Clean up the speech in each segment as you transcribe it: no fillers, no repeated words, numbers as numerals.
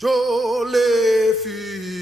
Jolie fille,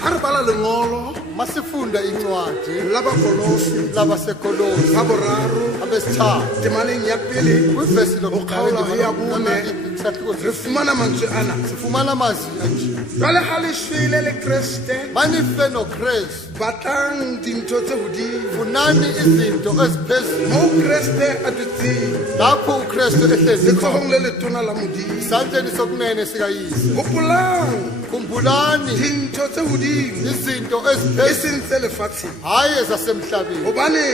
Harbala lengolo masifunda incwadi labakolosi labasekolosi laboraro abesithathu temaneng ya pele kwivesi go kgaola go ya bone re fumana mantswe ana sifumana amazwi anje jwale ga le shwele le kreste manife nokrestu batlang dintho tse godimo funani izinto eziphezulu mo kreste a dutseng lapho ukrestu ehlezi khona letsogong le letona la modimo isandleni sokunene sikayise gopolang khumbulani dintho tse godimo izinto e eziphezulu seng tse lefatsheng hayi ezasemhlabeni gobane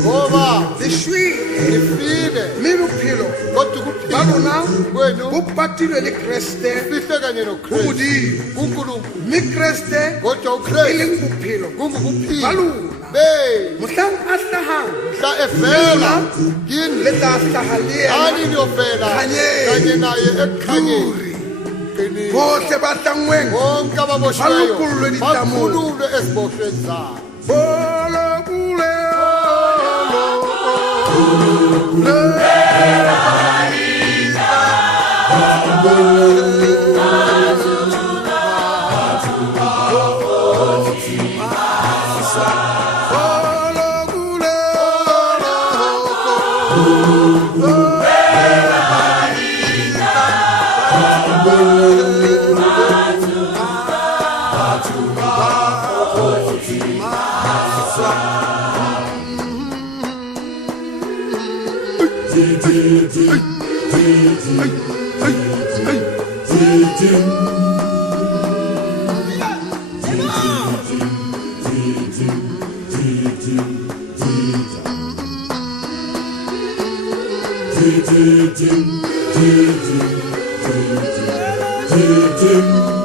ngoba le shwele nifile mme bophelo kodwa ba ukuphila rona kwenu bo patilwe le kreste fihle kanye go nokrestu modimo kunkulunkulu mme kreste kodwa e ukrestu leng bophelo kungukuphila ba lona benu mohlang a hlahang mhla evela kini le tla hlaha le ani yena niyovela Khanyeni. kanye naye ekukhanyeni ruri Qinile. bohle ba tlangweng bonke ababoshiweyo Balukhululwe ditamolo. bakhululwe eziboshweni zabo bolokule Dim